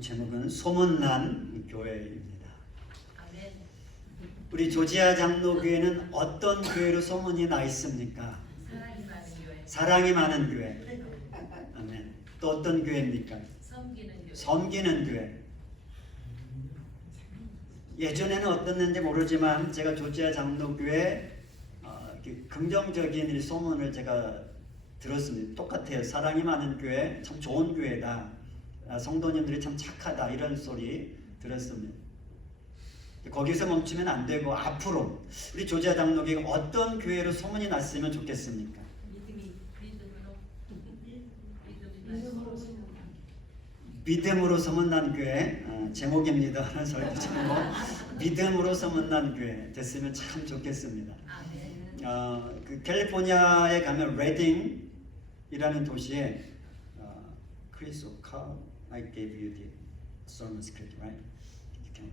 제목은 소문난 교회입니다. 아멘. 우리 조지아 장로교회는 어떤 교회로 소문이 나 있습니까? 사랑이 많은 교회. 사랑이 많은 교회. 아멘. 또 어떤 교회입니까? 섬기는 교회. 섬기는 교회. 예전에는 어땠는지 모르지만 제가 조지아 장로교회 긍정적인 소문을 제가 들었습니다. 똑같아요. 사랑이 많은 교회, 참 좋은 교회다. 성도님들이 참 착하다. 이런 소리 들었습니다. 거기서 멈추면 안 되고 앞으로 우리 조지아 장로교회가 어떤 교회로 소문이 났으면 좋겠습니까? 믿음으로 소문난 교회. 제목입니다. 하는 설교 제목. 믿음으로 소문난 교회 됐으면 참 좋겠습니다. 그 캘리포니아에 가면 레딩이라는 도시에 Chris O'Connell, I gave you the sermon script, right? You can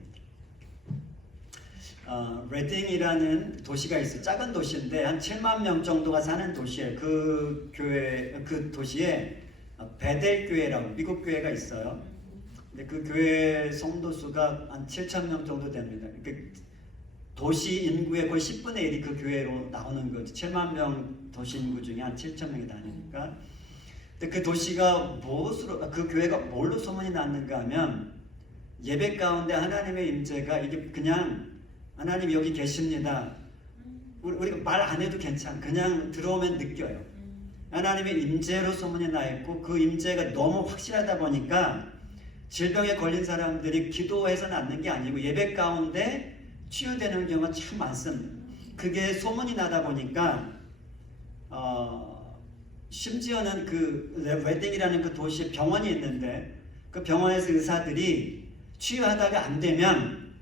read. 레딩이라는 도시가 있어요. 작은 도시인데 한 7만 명 정도가 사는 도시예요. 그 도시에 베델 교회라고 미국 교회가 있어요. 근데 그 교회 성도 수가 한 7천 명 정도 됩니다. 도시 인구의 거의 10분의 1이 그 교회로 나오는 거죠. 7만 명 도시 인구 중에 한 7천 명이 다니니까. 근데 그 도시가 그 교회가 뭘로 소문이 났는가 하면 예배 가운데 하나님의 임재가 이게 그냥 하나님 여기 계십니다. 우리가 말 안 해도 괜찮아. 그냥 들어오면 느껴요. 하나님의 임재로 소문이 나 있고 그 임재가 너무 확실하다 보니까 질병에 걸린 사람들이 기도해서 낫는 게 아니고 예배 가운데 치유되는 경우가 참 많습니다. 그게 소문이 나다 보니까 심지어는 그 레딩이라는 그 도시에 병원이 있는데 그 병원에서 의사들이 치유하다가 안 되면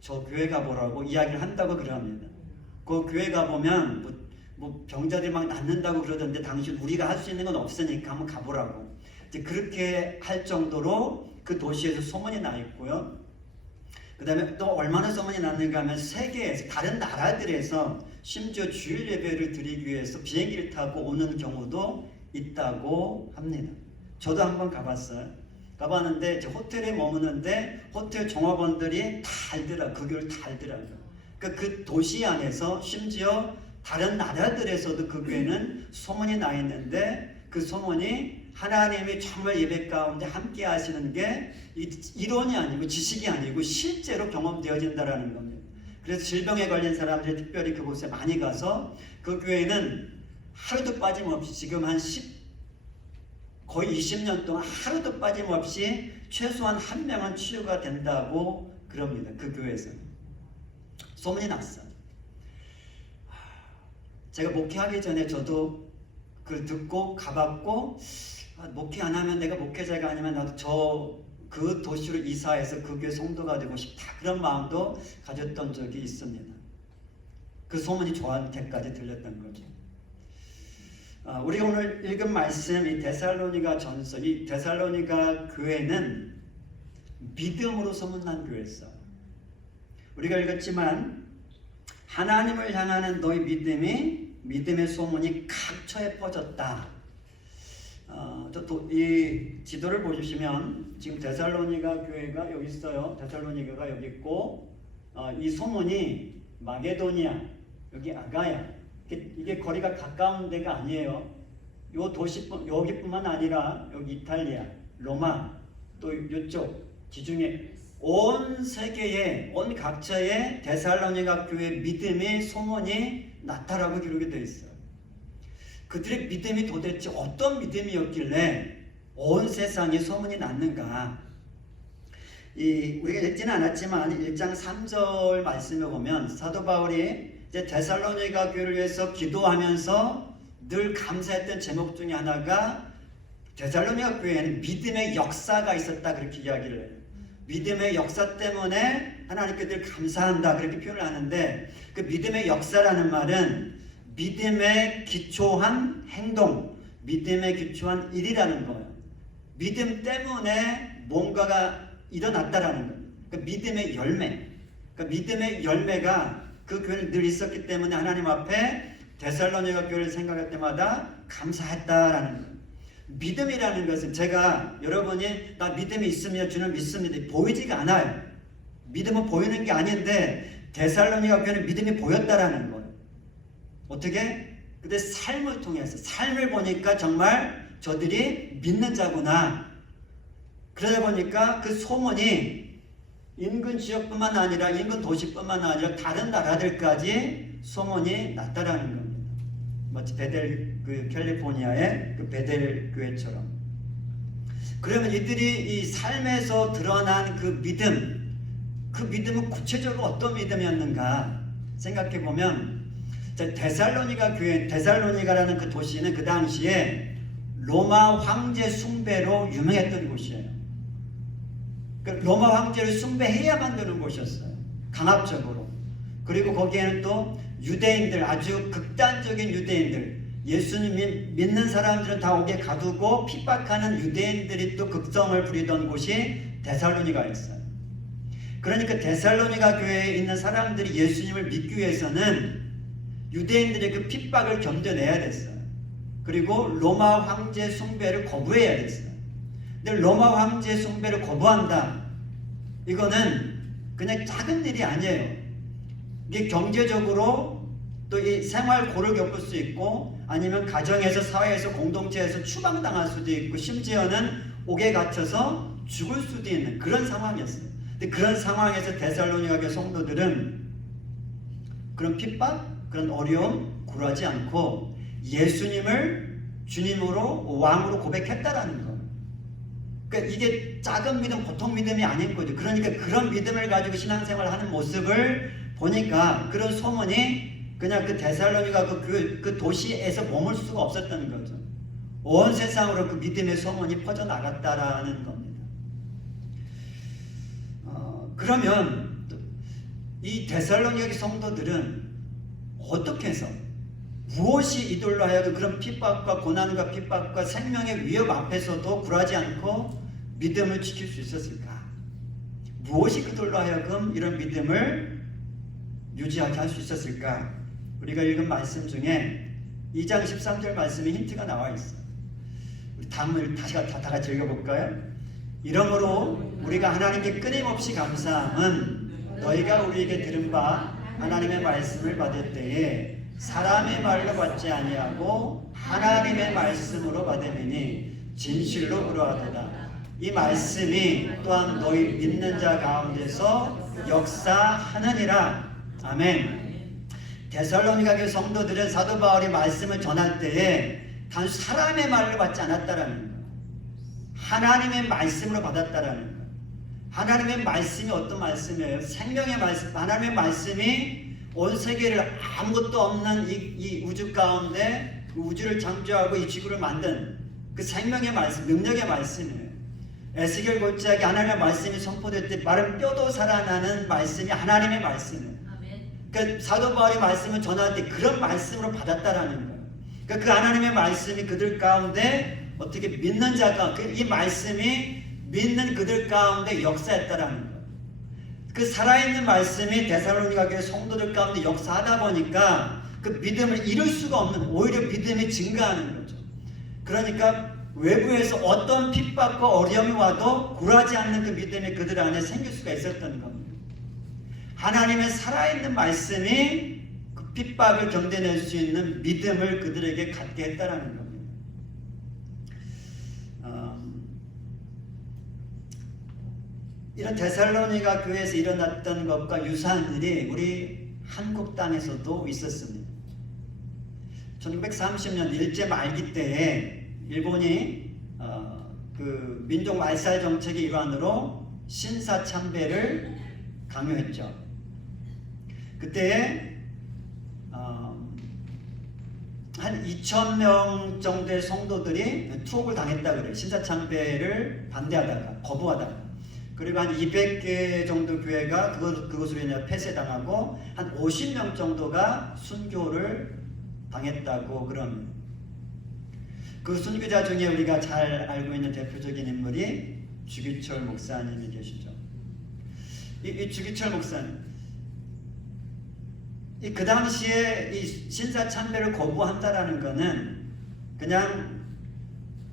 저 교회 가보라고 이야기를 한다고 그럽니다. 그 교회 가보면 뭐 병자들이 막 낫는다고 그러던데 당신 우리가 할 수 있는 건 없으니까 한번 가보라고. 이제 그렇게 할 정도로 그 도시에서 소문이 나 있고요. 그 다음에 또 얼마나 소문이 났는가 하면 세계에서 다른 나라들에서 심지어 주일 예배를 드리기 위해서 비행기를 타고 오는 경우도 있다고 합니다. 저도 한번 가봤어요. 가봤는데 이제 호텔에 머무는데 호텔 종업원들이 다 알더라고요. 그 교회를 다 알더라고요. 그러니까 그 도시 안에서 심지어 다른 나라들에서도 그 교회는 소문이 나 있는데 그 소문이 하나님이 정말 예배 가운데 함께 하시는 게 이론이 아니고 지식이 아니고 실제로 경험되어진다라는 겁니다. 그래서 질병에 걸린 사람들이 특별히 그곳에 많이 가서 그 교회는 하루도 빠짐없이 지금 거의 20년 동안 하루도 빠짐없이 최소한 한 명은 치유가 된다고 그럽니다. 그 교회에서 소문이 났어요. 제가 목회하기 전에 저도 그걸 듣고 가봤고 목회 안 하면 내가 목회자가 아니면 나도 그 도시로 이사해서 그 교회 성도가 되고 싶다. 그런 마음도 가졌던 적이 있습니다. 그 소문이 저한테까지 들렸던 거죠. 우리가 오늘 읽은 말씀 이 데살로니가 전서 이 데살로니가 교회는 믿음으로 소문난 교회였어요. 우리가 읽었지만 하나님을 향하는 너희 믿음의 소문이 각처에 퍼졌다. 이 지도를 보시면 지금 데살로니가 교회가 여기 있어요. 데살로니가가 여기 있고 이 소문이 마게도니아, 여기 아가야. 이게 거리가 가까운 데가 아니에요. 요 도시 여기뿐만 아니라 여기 이탈리아, 로마, 또 이쪽 지중해 온 세계에 온 각처에 데살로니가 교회 믿음의 소문이 났다라고 기록이 되어 있어요. 그들의 믿음이 도대체 어떤 믿음이었길래 온 세상에 소문이 났는가? 우리가 읽지는 않았지만 1장 3절 말씀에 보면 사도 바울이 이제 데살로니가 교회를 위해서 기도하면서 늘 감사했던 제목 중에 하나가 데살로니가 교회에는 믿음의 역사가 있었다 그렇게 이야기를 해요. 믿음의 역사 때문에 하나님께 늘 감사한다 그렇게 표현을 하는데 그 믿음의 역사라는 말은 믿음에 기초한 행동, 믿음에 기초한 일이라는 거예요. 믿음 때문에 뭔가가 일어났다라는 거예요. 그러니까 믿음의 열매. 그러니까 믿음의 열매가 그 교회는 늘 있었기 때문에 하나님 앞에 데살로니가 교회를 생각할 때마다 감사했다라는 거예요. 믿음이라는 것은 제가 여러분이 나 믿음이 있으면 주는 믿습니다. 보이지가 않아요. 믿음은 보이는 게 아닌데 데살로니가 교회는 믿음이 보였다라는 거예요. 어떻게? 근데 삶을 통해서 삶을 보니까 정말 저들이 믿는 자구나. 그러다 보니까 그 소문이 인근 지역뿐만 아니라 인근 도시뿐만 아니라 다른 나라들까지 소문이 났다라는 겁니다. 마치 베델 그 캘리포니아의 그 베델 교회처럼. 그러면 이들이 이 삶에서 드러난 그 믿음은 구체적으로 어떤 믿음이었는가 생각해 보면 데살로니가 교회, 데살로니가라는 그 도시는 그 당시에 로마 황제 숭배로 유명했던 곳이에요. 로마 황제를 숭배해야만 되는 곳이었어요. 강압적으로. 그리고 거기에는 또 유대인들, 아주 극단적인 유대인들, 예수님 믿는 사람들은 다 오게 가두고 핍박하는 유대인들이 또 극성을 부리던 곳이 데살로니가였어요. 그러니까 데살로니가 교회에 있는 사람들이 예수님을 믿기 위해서는 유대인들의 그 핍박을 견뎌내야 됐어요. 그리고 로마 황제 숭배를 거부해야 됐어요. 근데 로마 황제 숭배를 거부한다. 이거는 그냥 작은 일이 아니에요. 이게 경제적으로 또 이 생활고를 겪을 수 있고 아니면 가정에서 사회에서 공동체에서 추방당할 수도 있고 심지어는 옥에 갇혀서 죽을 수도 있는 그런 상황이었어요. 근데 그런 상황에서 데살로니가 교회 성도들은 그런 핍박, 그런 어려움 굴하지 않고 예수님을 주님으로 왕으로 고백했다라는 거. 그러니까 이게 작은 믿음, 보통 믿음이 아닌 거죠. 그러니까 그런 믿음을 가지고 신앙생활을 하는 모습을 보니까 그런 소문이 그냥 그 데살로니가 그 도시에서 머물 수가 없었다는 거죠. 온 세상으로 그 믿음의 소문이 퍼져나갔다라는 겁니다. 그러면 이 데살로니가 성도들은 어떻게 해서 무엇이 이들로 하여금 그런 핍박과 고난과 핍박과 생명의 위협 앞에서도 굴하지 않고 믿음을 지킬 수 있었을까? 무엇이 그들로 하여금 이런 믿음을 유지하게 할 수 있었을까? 우리가 읽은 말씀 중에 2장 13절 말씀에 힌트가 나와 있어요. 우리 다음을 다 같이 읽어볼까요? 이러므로 우리가 하나님께 끊임없이 감사함은 너희가 우리에게 들은 바 하나님의 말씀을 받을 때에 사람의 말로 받지 아니하고 하나님의 말씀으로 받음이니 진실로 그러하도다. 이 말씀이 또한 너희 믿는 자 가운데서 역사하느니라. 아멘. 데살로니가 교회 성도들은 사도 바울이 말씀을 전할 때에 단 사람의 말로 받지 않았다라는 거예요. 하나님의 말씀으로 받았다라는 거예요. 하나님의 말씀이 어떤 말씀이에요? 생명의 말씀. 하나님의 말씀이 온 세계를 아무것도 없는 이 우주 가운데 우주를 창조하고 이 지구를 만든 그 생명의 말씀, 능력의 말씀이에요. 에스겔 골짜기 하나님의 말씀이 선포될 때 마른 뼈도 살아나는 말씀이 하나님의 말씀이에요. 그러니까 사도 바울이 말씀을 전할 때 그런 말씀으로 받았다라는 거예요. 그러니까 그 하나님의 말씀이 그들 가운데 어떻게 믿는 자가 이 말씀이 믿는 그들 가운데 역사했다라는 거예요. 그 살아있는 말씀이 데살로니가 교회 성도들 가운데 역사하다 보니까 그 믿음을 잃을 수가 없는 오히려 믿음이 증가하는 거죠. 그러니까 외부에서 어떤 핍박과 어려움이 와도 굴하지 않는 그 믿음이 그들 안에 생길 수가 있었던 겁니다. 하나님의 살아있는 말씀이 그 핍박을 견뎌낼 수 있는 믿음을 그들에게 갖게 했다라는 겁니다. 이런 데살로니가 교회에서 일어났던 것과 유사한 일이 우리 한국 땅에서도 있었습니다. 1930년 일제 말기 때에 일본이 그 민족 말살 정책의 일환으로 신사참배를 강요했죠. 그때에 한 2,000명 정도의 성도들이 투옥을 당했다 그래요. 신사참배를 반대하다가 거부하다가. 그리고 한 200개 정도 교회가 그것으로 인해 폐쇄당하고 한 50명 정도가 순교를 당했다고 그런. 그 순교자 중에 우리가 잘 알고 있는 대표적인 인물이 주기철 목사님이 계시죠. 이 주기철 목사님, 그 당시에 이 신사참배를 거부한다라는 것은 그냥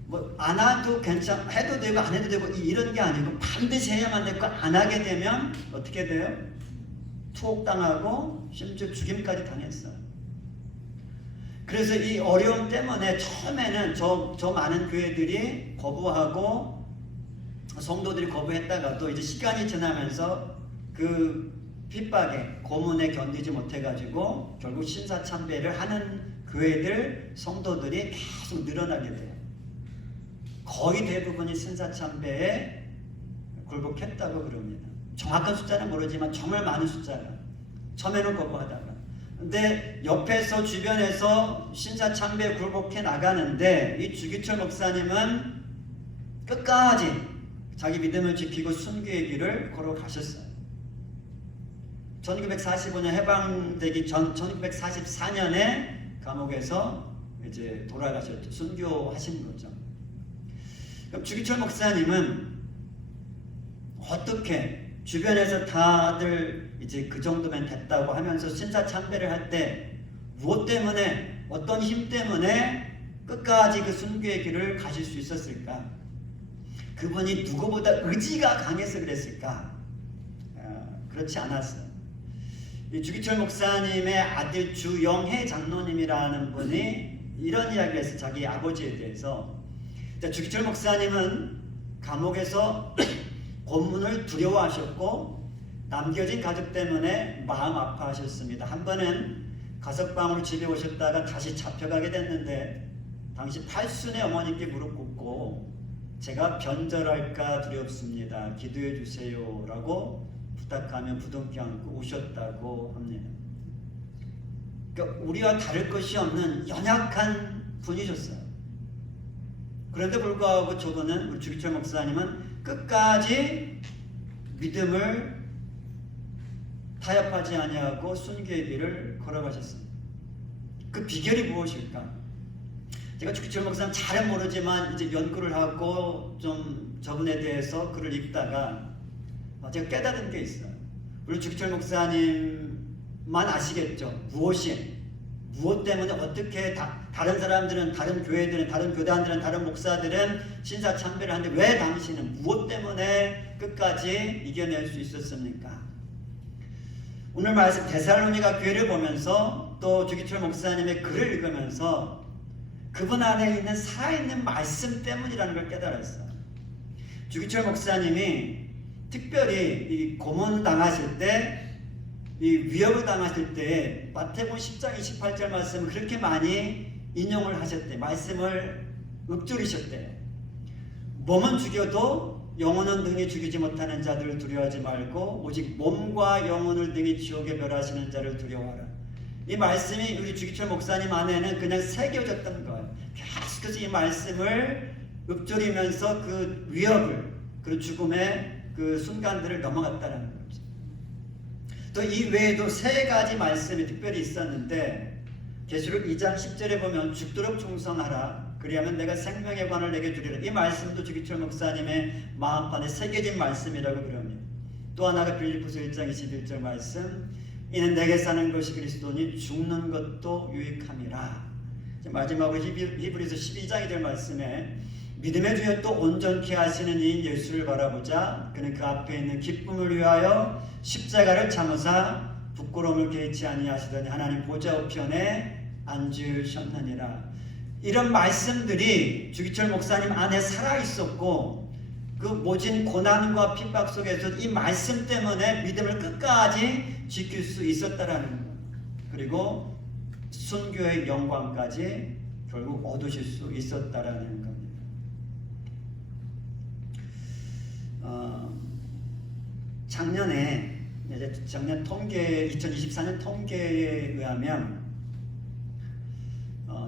뭐 안 해도 해도 되고 안 해도 되고 이런 게 아니고 반드시 해야만 되고 안 하게 되면 어떻게 돼요? 투옥당하고 심지어 죽임까지 당했어요. 그래서 이 어려움 때문에 처음에는 저 많은 교회들이 거부하고 성도들이 거부했다가도 이제 시간이 지나면서 그 핍박에 고문에 견디지 못해가지고 결국 신사참배를 하는 교회들 성도들이 계속 늘어나게 돼요. 거의 대부분이 신사참배에 굴복했다고 그럽니다. 정확한 숫자는 모르지만 정말 많은 숫자가 처음에는 거부하다가 근데 옆에서 주변에서 신사참배에 굴복해 나가는데 이 주기철 목사님은 끝까지 자기 믿음을 지키고 순교의 길을 걸어가셨어요. 1945년 해방되기 전 1944년에 감옥에서 이제 돌아가셨죠. 순교하신 거죠. 그럼 주기철 목사님은 어떻게 주변에서 다들 이제 그 정도면 됐다고 하면서 신사참배를 할 때 무엇 때문에 어떤 힘 때문에 끝까지 그 순교의 길을 가실 수 있었을까? 그분이 누구보다 의지가 강해서 그랬을까? 그렇지 않았어요. 이 주기철 목사님의 아들 주영해 장로님이라는 분이 이런 이야기를 했어요. 자기 아버지에 대해서. 주기철 목사님은 감옥에서 고문을 두려워하셨고 남겨진 가족 때문에 마음 아파하셨습니다. 한 번은 가석방으로 집에 오셨다가 다시 잡혀가게 됐는데 당시 팔순의 어머니께 무릎 꿇고 제가 변절할까 두렵습니다. 기도해 주세요 라고 부탁하며 부둥켜 안고 오셨다고 합니다. 그러니까 우리와 다를 것이 없는 연약한 분이셨어요. 그런데 불구하고 저분은 우리 주기철 목사님은 끝까지 믿음을 타협하지 아니하고 순교의 길을 걸어가셨습니다. 그 비결이 무엇일까? 제가 주기철 목사님 잘은 모르지만 이제 연구를 하고 좀 저분에 대해서 글을 읽다가 제가 깨달은 게 있어요. 우리 주기철 목사님만 아시겠죠? 무엇 때문에 어떻게 다른 사람들은, 다른 교회들은, 다른 교단들은, 다른 목사들은 신사참배를 하는데 왜 당신은 무엇 때문에 끝까지 이겨낼 수 있었습니까? 오늘 말씀 데살로니가 교회를 보면서 또 주기철 목사님의 글을 읽으면서 그분 안에 있는 살아있는 말씀 때문이라는 걸 깨달았어요. 주기철 목사님이 특별히 이 고문 당하실 때, 이 위협을 당하실 때 마태복음 10장 28절 말씀을 그렇게 많이 인용을 하셨대. 말씀을 읊조리셨대. 몸은 죽여도 영혼은 능히 죽이지 못하는 자들을 두려워하지 말고 오직 몸과 영혼을 능히 지옥에 멸하시는 자를 두려워하라. 이 말씀이 우리 주기철 목사님 안에는 그냥 새겨졌던 거예요. 계속해서 이 말씀을 읊조리면서 그 위협을, 그 죽음의 그 순간들을 넘어갔다는 거죠. 또 이 외에도 세 가지 말씀이 특별히 있었는데 계시록 2장 10절에 보면 죽도록 충성하라. 그리하면 내가 생명의 관을 내게 주리라. 이 말씀도 주기철 목사님의 마음판에 새겨진 말씀이라고 그럽니다. 또 하나가 빌립보서 1장 21절 말씀. 이는 내게 사는 것이 그리스도니 죽는 것도 유익함이라. 마지막으로 히브리서 12장 2절 말씀에 믿음의 주여 또 온전케 하시는 이인 예수를 바라보자. 그는 그 앞에 있는 기쁨을 위하여 십자가를 참으사 부끄러움을 개의치 아니하시더니 하나님 보좌 우편에 앉으셨느니라. 이런 말씀들이 주기철 목사님 안에 살아있었고 그 모진 고난과 핍박 속에서 이 말씀 때문에 믿음을 끝까지 지킬 수 있었다라는 것. 그리고 순교의 영광까지 결국 얻으실 수 있었다라는 겁니다. 작년 통계 2024년 통계에 의하면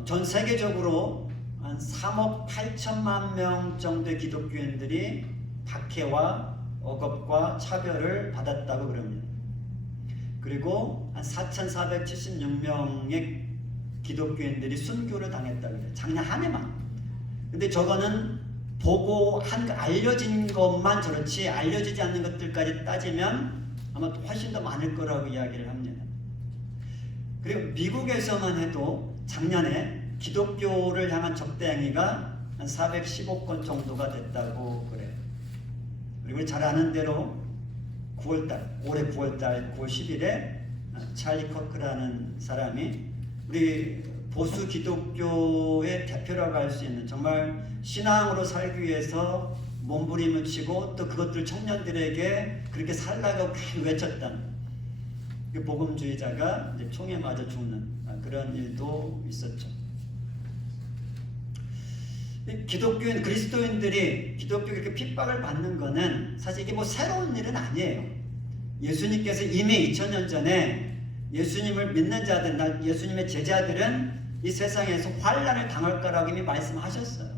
전 세계적으로 한 3억 8천만 명 정도의 기독교인들이 박해와 억압과 차별을 받았다고 그럽니다. 그리고 한 4,476명의 기독교인들이 순교를 당했다고 그래요. 작년 한 해만. 근데 저거는 보고 알려진 것만 저렇지 알려지지 않는 것들까지 따지면 아마 훨씬 더 많을 거라고 이야기를 합니다. 그리고 미국에서만 해도 작년에 기독교를 향한 적대 행위가 한 415건 정도가 됐다고 그래요. 그리고 잘 아는 대로 9월달, 올해 9월달, 9월 10일에 찰리 커크라는 사람이 우리 보수 기독교의 대표라고 할 수 있는 정말 신앙으로 살기 위해서 몸부림을 치고 또 그것들 청년들에게 그렇게 살라고 외쳤던 그 복음주의자가 이제 총에 맞아 죽는 그런 일도 있었죠. 기독교인 그리스도인들이 기독교 이렇게 핍박을 받는 거는 사실 이게 뭐 새로운 일은 아니에요. 예수님께서 이미 2000년 전에 예수님을 믿는 자들, 예수님의 제자들은 이 세상에서 환난을 당할 거라고 이미 말씀하셨어요.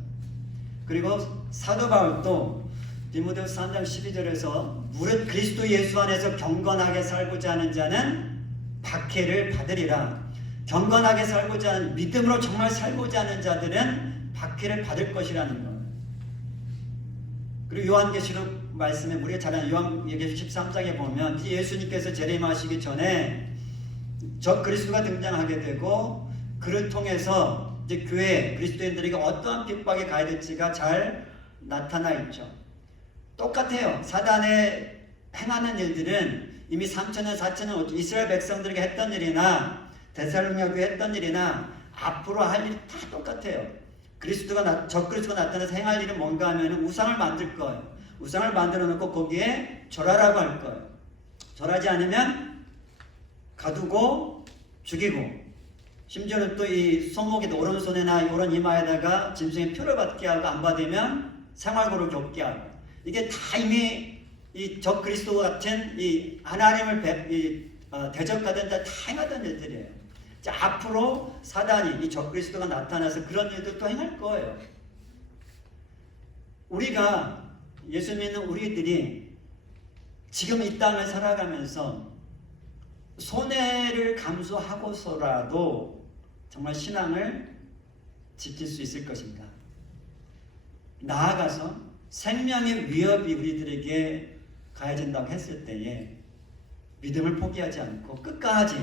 그리고 사도 바울도 디모데후서 3장 12절에서 무릇 그리스도 예수 안에서 경건하게 살고자 하는 자는 박해를 받으리라. 경건하게 살고자 하는, 믿음으로 정말 살고자 하는 자들은 박해를 받을 것이라는 것. 그리고 요한계시록 말씀에 우리가 잘 아는 요한계시록 13장에 보면 예수님께서 재림하시기 전에 저 그리스도가 등장하게 되고 그를 통해서 이제 교회 그리스도인들에게 어떠한 핍박에 가야 될지가 잘 나타나 있죠. 똑같아요. 사단의 행하는 일들은 이미 3,000년 4,000년 이스라엘 백성들에게 했던 일이나 데살로니가 교회 했던 일이나 앞으로 할 일 다 똑같아요. 적그리스도가 나타나서 행할 일은 뭔가 하면 우상을 만들 거예요. 우상을 만들어 놓고 거기에 절하라고 할 거예요. 절하지 않으면 가두고 죽이고, 심지어는 또 이 손목에 오른손이나 이런 이마에다가 짐승의 표를 받게 하고 안 받으면 생활고를 겪게 하고, 이게 다 이미 이 적그리스도 같은 이 하나님을 대적하던 자 다 행하던 일들이에요. 자, 앞으로 사단이 이 적그리스도가 나타나서 그런 일들도 행할 거예요. 우리가 예수 믿는 우리들이 지금 이 땅을 살아가면서 손해를 감수하고서라도 정말 신앙을 지킬 수 있을 것인가? 나아가서 생명의 위협이 우리들에게 가해진다고 했을 때에 믿음을 포기하지 않고 끝까지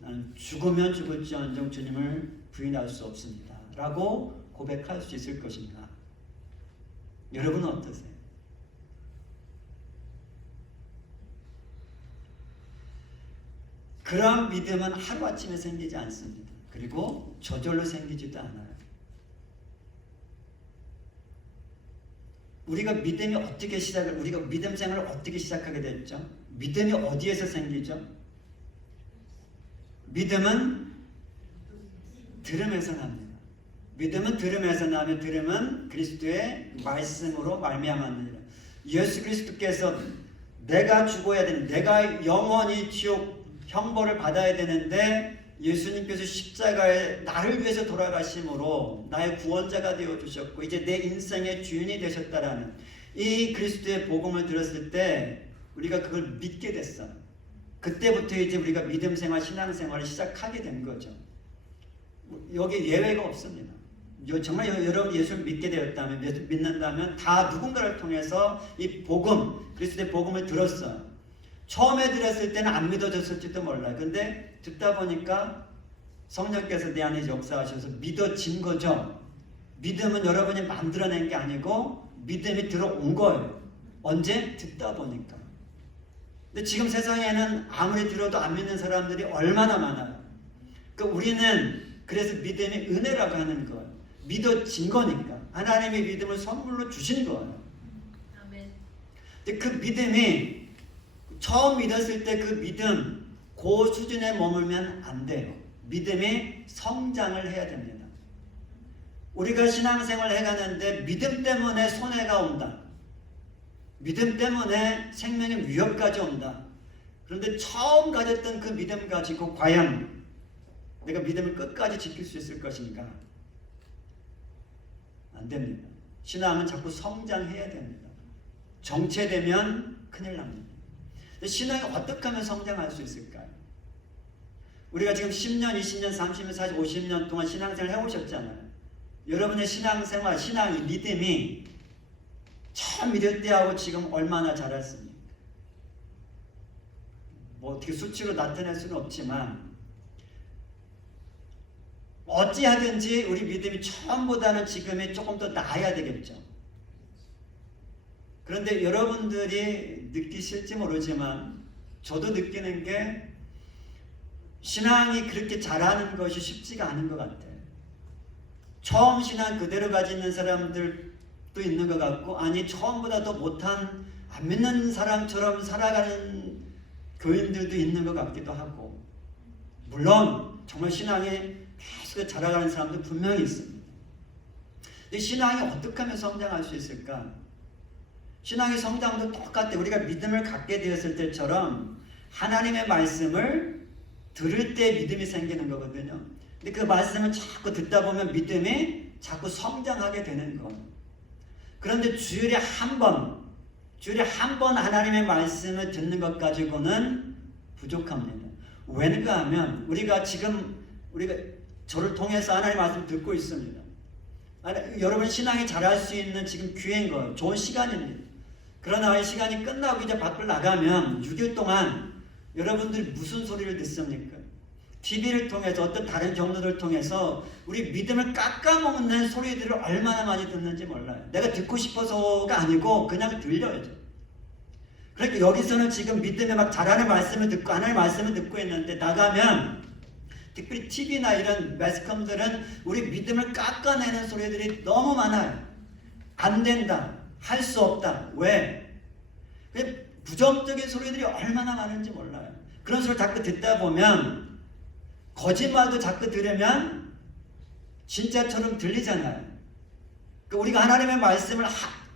나는 죽으면 죽을지언정 주님을 부인할 수 없습니다 라고 고백할 수 있을 것인가? 여러분은 어떠세요? 그런 믿음은 하루아침에 생기지 않습니다. 그리고 저절로 생기지도 않아요. 우리가 믿음 생활을 어떻게 시작하게 됐죠? 믿음이 어디에서 생기죠? 믿음은 들음에서 납니다. 믿음은 들음에서 나며 들음은 그리스도의 말씀으로 말미암았느니라. 예수 그리스도께서 내가 죽어야 되는, 내가 영원히 지옥 형벌을 받아야 되는데 예수님께서 십자가에 나를 위해서 돌아가심으로 나의 구원자가 되어주셨고 이제 내 인생의 주인이 되셨다라는 이 그리스도의 복음을 들었을 때 우리가 그걸 믿게 됐어요. 그때부터 이제 우리가 믿음 생활, 신앙 생활을 시작하게 된 거죠. 여기 예외가 없습니다. 정말 여러분 예수를 믿게 되었다면, 믿는다면 다 누군가를 통해서 이 복음, 그리스도의 복음을 들었어요. 처음에 들었을 때는 안 믿어졌을지도 몰라요. 근데 듣다 보니까 성령께서 내 안에 역사하셔서 믿어진 거죠. 믿음은 여러분이 만들어낸 게 아니고 믿음이 들어온 거예요. 언제? 듣다 보니까. 근데 지금 세상에는 아무리 들어도 안 믿는 사람들이 얼마나 많아요. 그러니까 우리는 그래서 믿음이 은혜라고 하는 거예요. 믿어진 거니까. 하나님의 믿음을 선물로 주신 거예요. 아멘. 근데 그 믿음이 처음 믿었을 때 그 믿음 그 수준에 머물면 안 돼요. 믿음이 성장을 해야 됩니다. 우리가 신앙생활을 해가는데 믿음 때문에 손해가 온다. 믿음 때문에 생명의 위협까지 온다. 그런데 처음 가졌던 그 믿음 가지고 과연 내가 믿음을 끝까지 지킬 수 있을 것인가? 안 됩니다. 신앙은 자꾸 성장해야 됩니다. 정체되면 큰일 납니다. 신앙이 어떻게 하면 성장할 수 있을까요? 우리가 지금 10년, 20년, 30년, 40년, 50년 동안 신앙생활을 해오셨잖아요. 여러분의 신앙생활, 신앙이 믿음이 처음 믿을 때하고 지금 얼마나 자랐습니까? 뭐 어떻게 수치로 나타낼 수는 없지만 어찌하든지 우리 믿음이 처음보다는 지금이 조금 더 나아야 되겠죠. 그런데 여러분들이 느끼실지 모르지만 저도 느끼는 게 신앙이 그렇게 잘하는 것이 쉽지가 않은 것 같아요. 처음 신앙 그대로 가지고 있는 사람들도 있는 것 같고, 아니 처음보다 더 못한 안 믿는 사람처럼 살아가는 교인들도 있는 것 같기도 하고, 물론 정말 신앙에 계속 자라가는 사람도 분명히 있습니다. 근데 신앙이 어떻게 하면 성장할 수 있을까? 신앙의 성장도 똑같아. 우리가 믿음을 갖게 되었을 때처럼 하나님의 말씀을 들을 때 믿음이 생기는 거거든요. 근데 그 말씀을 자꾸 듣다 보면 믿음이 자꾸 성장하게 되는 거. 그런데 주일에 한 번 하나님의 말씀을 듣는 것 가지고는 부족합니다. 왜는가 하면 우리가 저를 통해서 하나님의 말씀을 듣고 있습니다. 여러분 신앙이 자랄 수 있는 지금 기회인 거예요. 좋은 시간입니다. 그러나 이 시간이 끝나고 이제 밖을 나가면 6일 동안 여러분들이 무슨 소리를 듣습니까? TV를 통해서 어떤 다른 경로를 통해서 우리 믿음을 깎아먹는 소리들을 얼마나 많이 듣는지 몰라요. 내가 듣고 싶어서가 아니고 그냥 들려야죠. 그러니까 여기서는 지금 믿음에 막 잘하는 말씀을 듣고 하나님의 말씀을 듣고 있는데, 나가면 특별히 TV나 이런 매스컴들은 우리 믿음을 깎아내는 소리들이 너무 많아요. 안 된다, 할 수 없다. 왜? 부정적인 소리들이 얼마나 많은지 몰라요. 그런 소리 자꾸 듣다 보면 거짓말도 자꾸 들으면 진짜처럼 들리잖아요. 우리가 하나님의 말씀을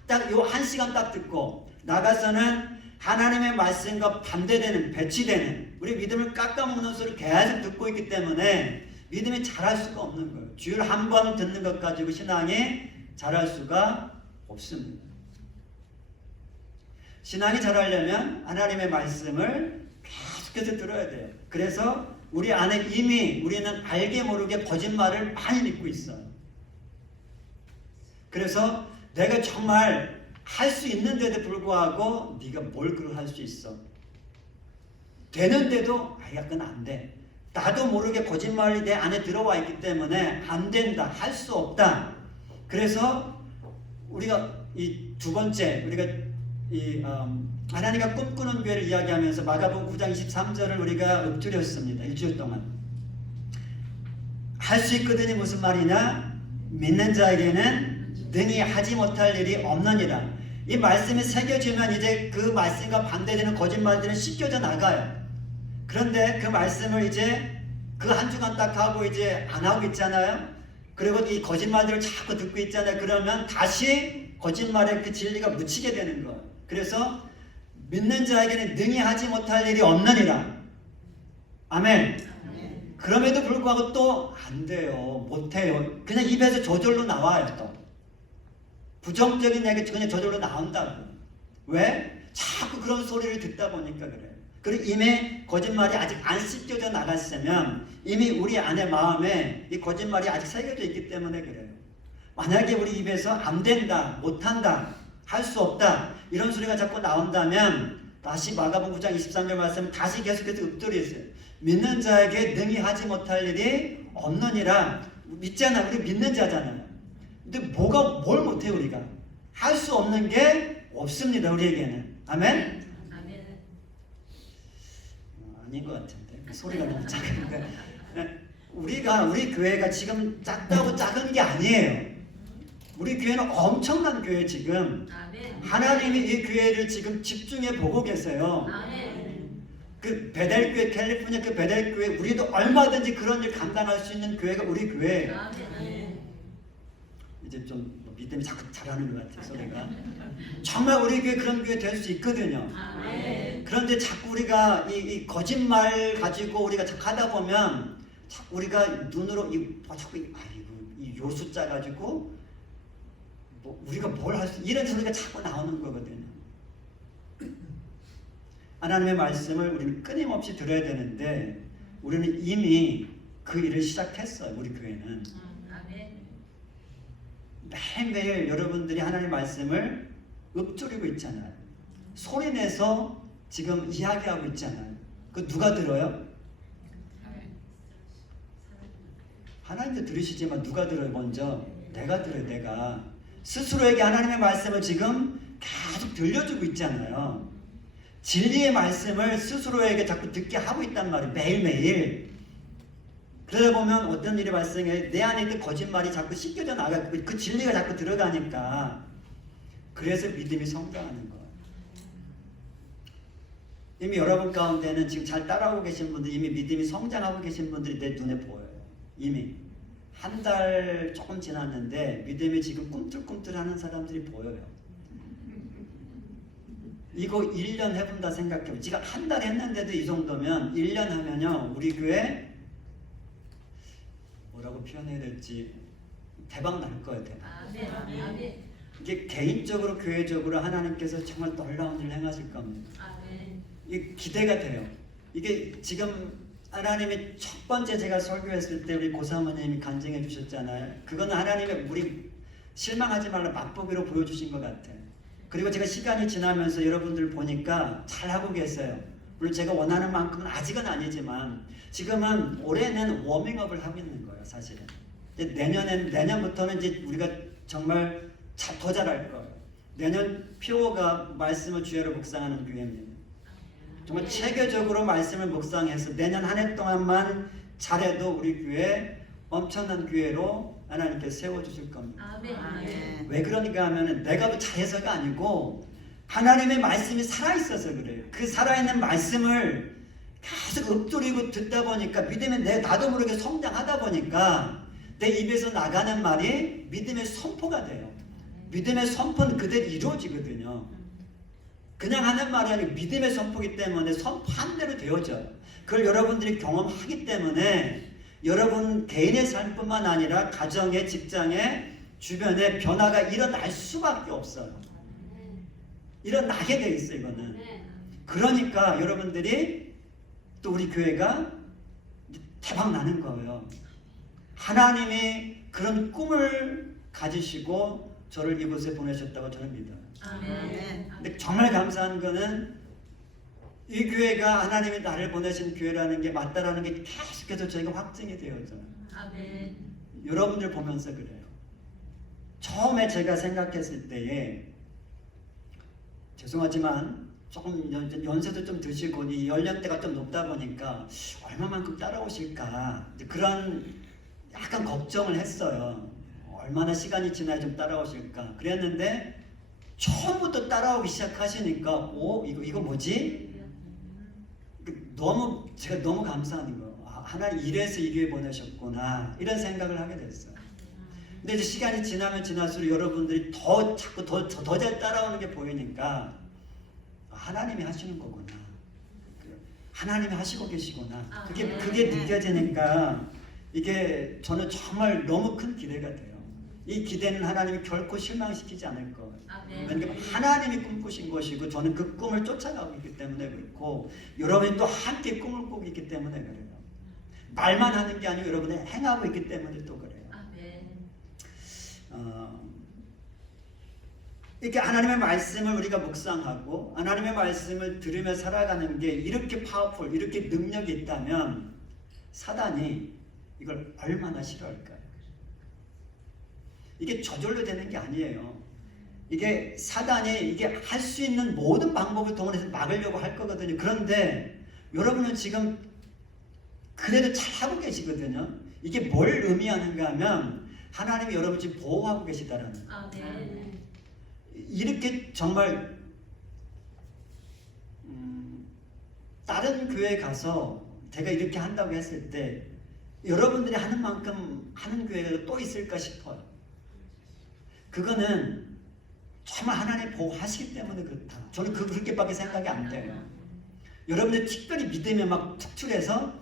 딱 요 1시간 딱 듣고 나가서는 하나님의 말씀과 반대되는, 배치되는 우리 믿음을 깎아먹는 소리를 계속 듣고 있기 때문에 믿음이 자랄 수가 없는 거예요. 주일 한 번 듣는 것 가지고 신앙이 자랄 수가 없습니다. 신앙이 자라려면 하나님의 말씀을 계속해서 들어야 돼요. 그래서 우리 안에 이미 우리는 알게 모르게 거짓말을 많이 믿고 있어요. 그래서 내가 정말 할 수 있는데도 불구하고 네가 뭘 그걸 할 수 있어? 되는데도 그건 안 돼. 나도 모르게 거짓말이 내 안에 들어와 있기 때문에 안 된다, 할 수 없다. 그래서 우리가 이 두 번째, 우리가 하나님과 꿈꾸는 교회를 이야기하면서 마가복음 9장 23절을 우리가 읊조렸습니다. 일주일 동안. 할 수 있거든이 무슨 말이냐? 믿는 자에게는 능히 하지 못할 일이 없느니라. 이 말씀이 새겨지면 이제 그 말씀과 반대되는 거짓말들은 씻겨져 나가요. 그런데 그 말씀을 이제 그 한 주간 딱 하고 이제 안 하고 있잖아요. 그리고 이 거짓말들을 자꾸 듣고 있잖아요. 그러면 다시 거짓말의 그 진리가 묻히게 되는 거예요. 그래서 믿는 자에게는 능히 하지 못할 일이 없느니라. 아멘. 그럼에도 불구하고 또 안 돼요, 못해요. 그냥 입에서 저절로 나와요. 또 부정적인 얘기 그냥 저절로 나온다고. 왜? 자꾸 그런 소리를 듣다 보니까 그래요. 그리고 이미 거짓말이 아직 안 씻겨져 나갔으면 이미 우리 안에 마음에 이 거짓말이 아직 새겨져 있기 때문에 그래요. 만약에 우리 입에서 안 된다, 못한다, 할 수 없다 이런 소리가 자꾸 나온다면 다시 마가복음 9장 23절 말씀 다시 계속해서 읊조리세요. 믿는 자에게 능히 하지 못할 일이 없느니라. 믿잖아. 우리 믿는 자잖아요. 근데 뭘 못해? 우리가 할 수 없는 게 없습니다. 우리에게는. 아멘? 아멘. 아닌 것 같은데 소리가 너무 작은데. 우리 교회가 지금 작다고 작은 게 아니에요. 우리 교회는 엄청난 교회. 지금 아멘. 하나님이 이 교회를 지금 집중해 보고 계세요. 아멘. 그 베델교회, 캘리포니아 그 베델교회, 우리도 얼마든지 그런 일 감당할 수 있는 교회가 우리 교회예요. 아멘. 이제 좀 믿음이 자꾸 잘하는 것 같아요, 소리가. 정말 우리 교회 그런 교회 될 수 있거든요. 아멘. 그런데 자꾸 우리가 이 거짓말 가지고 우리가 자꾸 하다 보면 자꾸 우리가 눈으로 자꾸 이 숫자 가지고 우리가 뭘 할 수, 이런 소리가 자꾸 나오는 거거든요. 하나님의 말씀을 우리는 끊임없이 들어야 되는데 우리는 이미 그 일을 시작했어요. 우리 교회는 아멘. 매일매일 여러분들이 하나님의 말씀을 읊조리고 있잖아요. 소리내서 지금 이야기하고 있잖아요. 그 누가 들어요? 하나님도 들으시지만 누가 들어요 먼저? 내가 들어요. 내가 스스로에게 하나님의 말씀을 지금 계속 들려주고 있잖아요. 진리의 말씀을 스스로에게 자꾸 듣게 하고 있단 말이에요. 매일매일. 그러다 보면 어떤 일이 발생해 내 안에 있는 거짓말이 자꾸 씻겨져 나가고 그 진리가 자꾸 들어가니까 그래서 믿음이 성장하는 거예요. 이미 여러분 가운데는 지금 잘 따라오고 계신 분들, 이미 믿음이 성장하고 계신 분들이 내 눈에 보여요. 이미 한 달 조금 지났는데 믿음이 지금 꿈틀꿈틀하는 사람들이 보여요. 이거 1년 해본다 생각해요. 지금 한 달 했는데도 이 정도면 1년 하면요 우리 교회 뭐라고 표현해야 될지 대박 날 거예요. 대박. 아멘. 아멘. 이게 개인적으로 교회적으로 하나님께서 정말 놀라운 일을 행하실 겁니다. 아멘. 이게 기대가 돼요. 이게 지금 하나님이 첫 번째 제가 설교했을 때 우리 고사모님이 간증해 주셨잖아요. 그건 하나님의 우리 실망하지 말라 맛보기로 보여주신 것 같아요. 그리고 제가 시간이 지나면서 여러분들 보니까 잘하고 계세요. 물론 제가 원하는 만큼은 아직은 아니지만 지금은 올해는 워밍업을 하고 있는 거예요. 사실은 이제 내년부터는 이제 우리가 정말 더 잘할 거예요. 내년 피오가 말씀을 주야로 묵상하는 교회입니다. 정말 체계적으로 말씀을 묵상해서 내년 한 해 동안만 잘해도 우리 교회 엄청난 교회로 하나님께서 세워주실 겁니다. 아멘. 왜 그러니까 하면 내가 뭐 잘해서가 아니고 하나님의 말씀이 살아있어서 그래요. 그 살아있는 말씀을 계속 읊조리고 듣다 보니까 믿음이 나도 모르게 성장하다 보니까 내 입에서 나가는 말이 믿음의 선포가 돼요. 믿음의 선포는 그대로 이루어지거든요. 그냥 하는 말이 아니고 믿음의 선포이기 때문에 선포한 대로 되어져요. 그걸 여러분들이 경험하기 때문에 여러분 개인의 삶뿐만 아니라 가정에, 직장에, 주변에 변화가 일어날 수밖에 없어요. 일어나게 돼 있어요. 이거는. 그러니까 여러분들이 또 우리 교회가 대박 나는 거예요. 하나님이 그런 꿈을 가지시고 저를 이곳에 보내셨다고 저는 믿어요. 아멘. 근데 정말 감사한 거는 이 교회가 하나님이 나를 보내신 교회라는 게 맞다라는 게 계속해서 저희가 확증이 되었잖아요. 아멘. 여러분들 보면서 그래요. 처음에 제가 생각했을 때에 죄송하지만 조금 연세도 좀 드시고 이 연령대가 좀 높다 보니까 얼마만큼 따라오실까 그런 약간 걱정을 했어요. 얼마나 시간이 지나야 좀 따라오실까 그랬는데 처음부터 따라오기 시작하시니까 이거 뭐지? 제가 너무 감사한 거예요. 하나님 이래서 이 교회 보내셨구나 이런 생각을 하게 됐어요. 근데 이제 시간이 지나면 지날수록 여러분들이 자꾸 더 잘 따라오는 게 보이니까 하나님이 하시는 거구나. 하나님이 하시고 계시구나. 그게 느껴지니까 이게 저는 정말 너무 큰 기대가 돼요. 이 기대는 하나님이 결코 실망시키지 않을 거예요. 그러니까 하나님이 꿈꾸신 것이고 저는 그 꿈을 쫓아가고 있기 때문에 그렇고 여러분이 또 함께 꿈을 꾸고 있기 때문에 그래요. 말만 하는 게 아니고 여러분이 행하고 있기 때문에 또 그래요. 이렇게 하나님의 말씀을 우리가 묵상하고 하나님의 말씀을 들으며 살아가는 게 이렇게 파워풀, 이렇게 능력이 있다면 사단이 이걸 얼마나 싫어할까요? 이게 저절로 되는 게 아니에요. 이게 사단이 이게 할 수 있는 모든 방법을 동원해서 막으려고 할 거거든요. 그런데 여러분은 지금 그래도 잘하고 계시거든요. 이게 뭘 의미하는가 하면 하나님이 여러분 지금 보호하고 계시다라는 거예요. 이렇게 정말 다른 교회에 가서 제가 이렇게 한다고 했을 때 여러분들이 하는 만큼 하는 교회가 또 있을까 싶어요. 그거는 정말 하나님 보호하시기 때문에 그렇다. 저는 그렇게밖에 생각이 안 돼요. 여러분들 특별히 믿음에 막 특출해서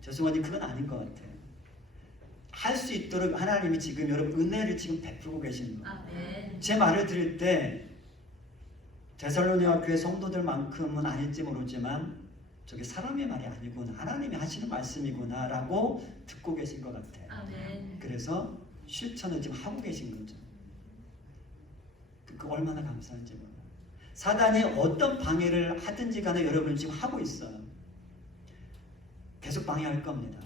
죄송하지 그건 아닌 것 같아요. 할 수 있도록 하나님이 지금 여러분 은혜를 지금 베풀고 계시는 거예요. 제 말을 들을 때 데살로니가 교회 성도들만큼은 아닐지 모르지만 저게 사람의 말이 아니구나 하나님이 하시는 말씀이구나 라고 듣고 계신 것 같아요. 그래서 실천을 지금 하고 계신 거죠. 그 얼마나 감사한지 몰라요. 사단이 어떤 방해를 하든지 간에 여러분은 지금 하고 있어요. 계속 방해할 겁니다.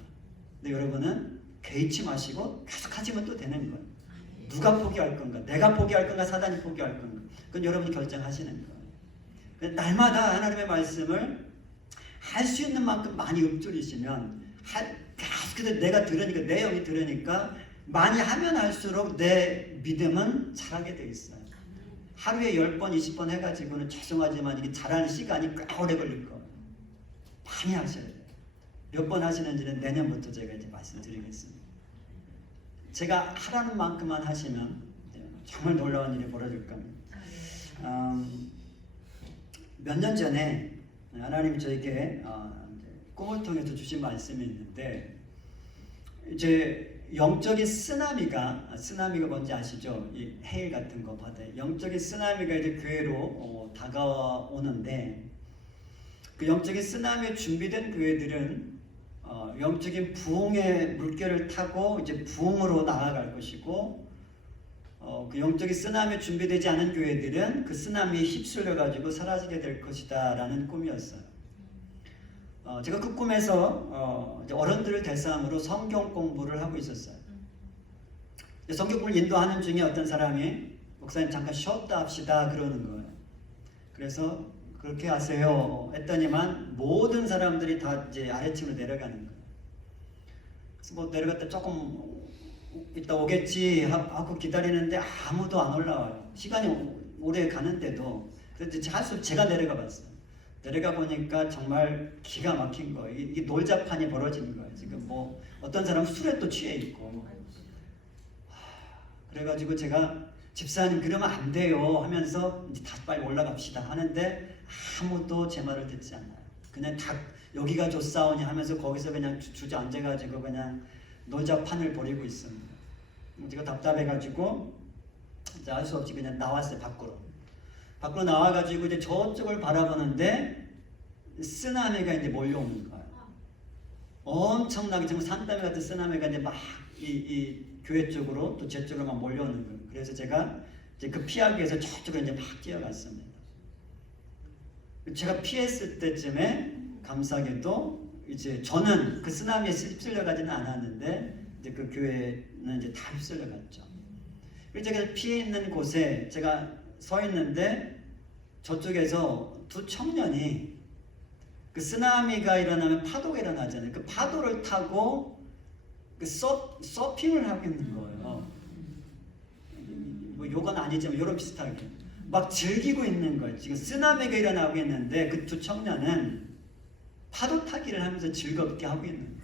근데 여러분은 개의치 마시고 계속 하시면 또 되는 거예요. 누가 포기할 건가? 내가 포기할 건가? 사단이 포기할 건가? 그건 여러분이 결정하시는 거예요. 그래서 날마다 하나님의 말씀을 할 수 있는 만큼 많이 읊조리시면 계속해서 내가 들으니까 내 영이 들으니까 많이 하면 할수록 내 믿음은 자라게 돼 있어요. 하루에 10번, 20번 해가지고는 죄송하지만 이게 자라는 시간이 꽤 오래 걸릴 거예요. 많이 하셔야 돼요. 몇 번 하시는지는 내년부터 제가 이제 말씀드리겠습니다. 제가 하라는 만큼만 하시면 정말 놀라운 일이 벌어질 겁니다. 몇 년 전에 하나님이 저에게 꿈을 통해서 주신 말씀이 있는데, 이제 영적인 쓰나미가 뭔지 아시죠? 이 해일 같은 거 바다에 영적인 쓰나미가 이제 교회로 다가오는데, 그 영적인 쓰나미에 준비된 교회들은 영적인 부흥의 물결을 타고 이제 부흥으로 나아갈 것이고, 그 영적인 쓰나미에 준비되지 않은 교회들은 그 쓰나미에 휩쓸려 가지고 사라지게 될 것이다라는 꿈이었어요. 제가 그 꿈에서 어른들을 대상으로 성경 공부를 하고 있었어요. 성경 공부를 인도하는 중에 어떤 사람이 목사님 잠깐 쉬었다 합시다 그러는 거예요. 그래서 그렇게 하세요 했더니만 모든 사람들이 다 이제 아래층으로 내려가는 거예요. 그래서 뭐 내려갔다 조금 이따 오겠지 하고 기다리는데 아무도 안 올라와요. 시간이 오래 가는데도. 그래서 할수 제가 내려가 봤어요. 내려가 보니까 정말 기가 막힌 거예요. 이게 놀자판이 벌어지는 거예요. 지금 뭐 어떤 사람은 술에 또 취해 있고. 그래가지고 제가 집사님 그러면 안 돼요 하면서 이제 다시 빨리 올라갑시다 하는데 아무도 제 말을 듣지 않아요. 그냥 다 여기가 좋사오니 하면서 거기서 그냥 주저앉아가지고 그냥 놀자판을 벌이고 있습니다. 제가 답답해가지고 이제 할 수 없이 그냥 나왔어요. 밖으로 나와가지고 이제 저쪽을 바라보는데 쓰나미가 이제 몰려오는 거예요. 엄청나게 정말 산더미 같은 쓰나미가 이제 막 이 교회 쪽으로 또 제 쪽으로 막 몰려오는 거예요. 그래서 제가 이제 그 피하기 위해서 저쪽으로 이제 막 뛰어갔습니다. 제가 피했을 때쯤에 감사하게도 이제 저는 그 쓰나미에 휩쓸려 가지는 않았는데 이제 그 교회는 이제 다 휩쓸려 갔죠. 그래서 제가 피해 있는 곳에 제가 서 있는데 저쪽에서 두 청년이 그 쓰나미가 일어나면 파도가 일어나잖아요. 그 파도를 타고 그 서핑을 하고 있는 거예요. 뭐 요건 아니지만 요런 비슷하게 막 즐기고 있는 거예요. 지금 쓰나미가 일어나고 있는데 그 두 청년은 파도 타기를 하면서 즐겁게 하고 있는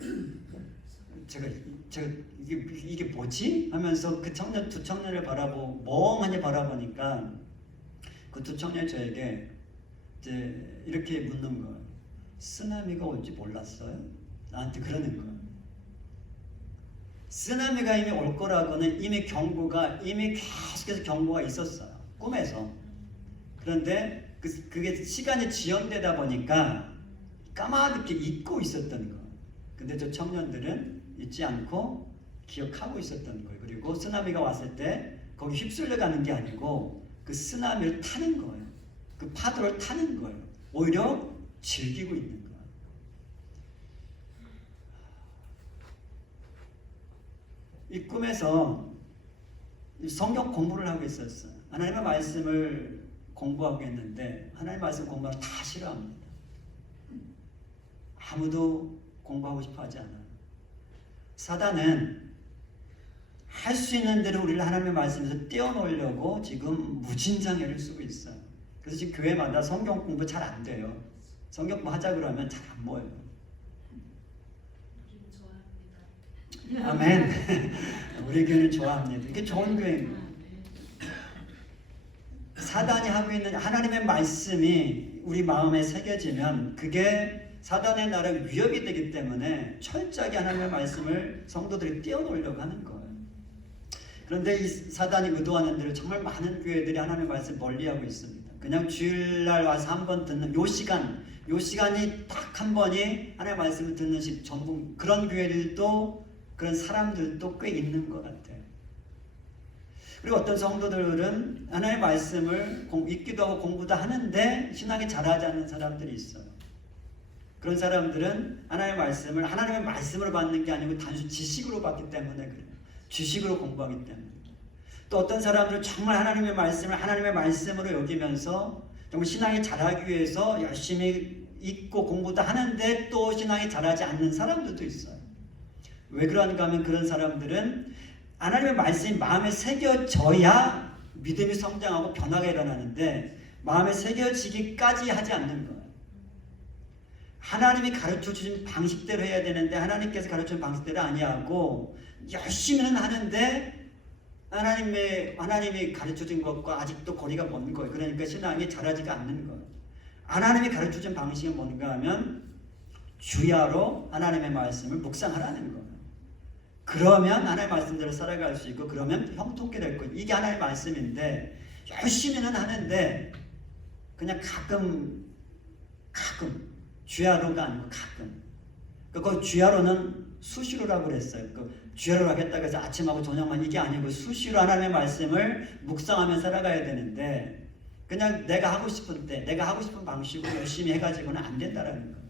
거예요. 제가 이게 뭐지? 하면서 그 두 청년을 멍하니 바라보니까 그 두 청년이 저에게 이제 이렇게 묻는 거예요. 쓰나미가 올지 몰랐어요? 나한테 그러는 거예요. 쓰나미가 이미 올 거라고는 이미 계속해서 경고가 있었어요. 꿈에서. 그런데 그게 시간이 지연되다 보니까 까마득히 잊고 있었던 거예요. 근데 저 청년들은 잊지 않고 기억하고 있었던 거예요. 그리고 쓰나미가 왔을 때 거기 휩쓸려 가는 게 아니고 그 쓰나미를 타는 거예요. 그 파도를 타는 거예요. 오히려 즐기고 있는 거예요. 이 꿈에서 성경 공부를 하고 있었어요. 하나님의 말씀을 공부하고 있는데 하나님의 말씀 공부하는 다 싫어합니다. 아무도 공부하고 싶어 하지 않아요. 사단은 할 수 있는 대로 우리를 하나님의 말씀에서 떼어놓으려고 지금 무진장애를 쓰고 있어요. 그래서 지금 교회마다 성경 공부 잘 안 돼요. 성경 공부 하자 그러면 잘 안 모여요. 아멘. 우리 교회는 좋아합니다. 이게 좋은 교회입니다. 사단이 하고 있는 하나님의 말씀이 우리 마음에 새겨지면 그게 사단의 나라의 위협이 되기 때문에 철저하게 하나님의 말씀을 성도들이 떼어놓으려고 하는 거예요. 그런데 이 사단이 의도하는 대로 정말 많은 교회들이 하나님의 말씀을 멀리하고 있습니다. 그냥 주일날 와서 한 번 듣는 요 시간이 딱 한 번이 하나님의 말씀을 듣는 전부 그런 교회들도 그런 사람들도 꽤 있는 것 같아요. 그리고 어떤 성도들은 하나님의 말씀을 읽기도 하고 공부도 하는데 신앙이 자라지 않는 사람들이 있어요. 그런 사람들은 하나님의 말씀으로 받는 게 아니고 단순 지식으로 받기 때문에 그래요. 지식으로 공부하기 때문에. 또 어떤 사람들은 정말 하나님의 말씀을 하나님의 말씀으로 여기면서 정말 신앙이 자라기 위해서 열심히 읽고 공부도 하는데 또 신앙이 자라지 않는 사람들도 있어요. 왜 그런가 하면 그런 사람들은 하나님의 말씀이 마음에 새겨져야 믿음이 성장하고 변화가 일어나는데 마음에 새겨지기까지 하지 않는 거예요. 하나님이 가르쳐주신 방식대로 해야 되는데 하나님께서 가르쳐준 방식대로 아니하고 열심히는 하는데 하나님이 가르쳐준 것과 아직도 거리가 먼 거예요. 그러니까 신앙이 자라지가 않는 거예요. 하나님이 가르쳐준 방식은 뭔가 하면 주야로 하나님의 말씀을 묵상하라는 거예요. 그러면 하나님의 말씀대로 살아갈 수 있고 그러면 형통케 될 거예요. 이게 하나님의 말씀인데 열심히는 하는데 그냥 가끔 주야로가 아니고 가끔. 그 주야로는 수시로라고 그랬어요. 주야로 하겠다고 해서 아침하고 저녁만 이게 아니고 수시로 하나님의 말씀을 묵상하며 살아가야 되는데 그냥 내가 하고 싶은 때 내가 하고 싶은 방식으로 열심히 해가지고는 안 된다라는 거예요.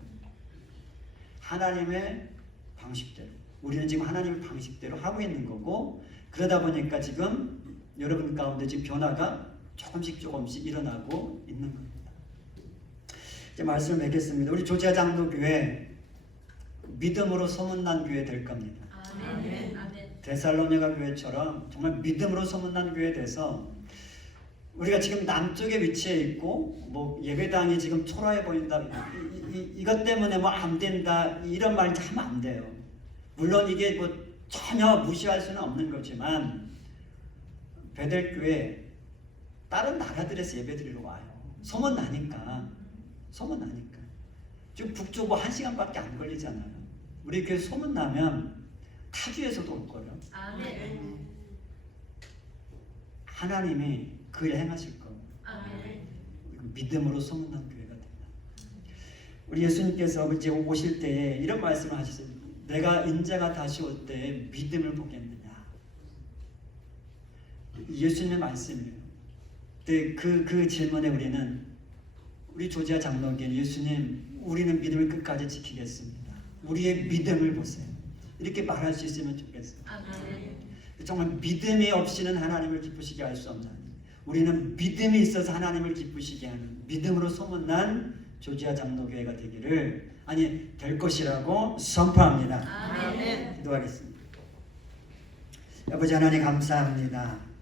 하나님의 방식대로 우리는 지금 하나님의 방식대로 하고 있는 거고 그러다 보니까 지금 여러분 가운데 지금 변화가 조금씩 일어나고 있는 겁니다. 이제 말씀을 맺겠습니다. 우리 조지아 장로교회 믿음으로 소문난 교회 될 겁니다. 아멘. 데살로니가 교회처럼 정말 믿음으로 소문난 교회 돼서 우리가 지금 남쪽에 위치해 있고 뭐 예배당이 지금 초라해 보인다 이것 때문에 뭐 안 된다 이런 말 하면 안 돼요. 물론 이게 뭐 전혀 무시할 수는 없는 거지만 베델교회 다른 나라들에서 예배드리러 와요. 소문나니까 지금 북쪽 뭐 1시간밖에 안 걸리잖아요. 우리 교회 소문나면 타주에서도 올 거예요. 아멘. 하나님이 그 일 행하실 거예요. 아멘. 믿음으로 소문난 교회가 된다. 우리 예수님께서 이제 오실 때에 이런 말씀을 하셨어요. 내가 인자가 다시 올 때에 믿음을 보겠느냐. 예수님의 말씀이에요. 근데 그 질문에 우리 조지아 장로교회 예수님 우리는 믿음을 끝까지 지키겠습니다. 우리의 믿음을 보세요. 이렇게 말할 수 있으면 좋겠어요. 아멘. 정말 믿음이 없이는 하나님을 기쁘시게 할 수 없는 우리는 믿음이 있어서 하나님을 기쁘시게 하는 믿음으로 소문난 조지아 장로교회가 될 것이라고 선포합니다. 아멘. 기도하겠습니다. 아버지 하나님 감사합니다.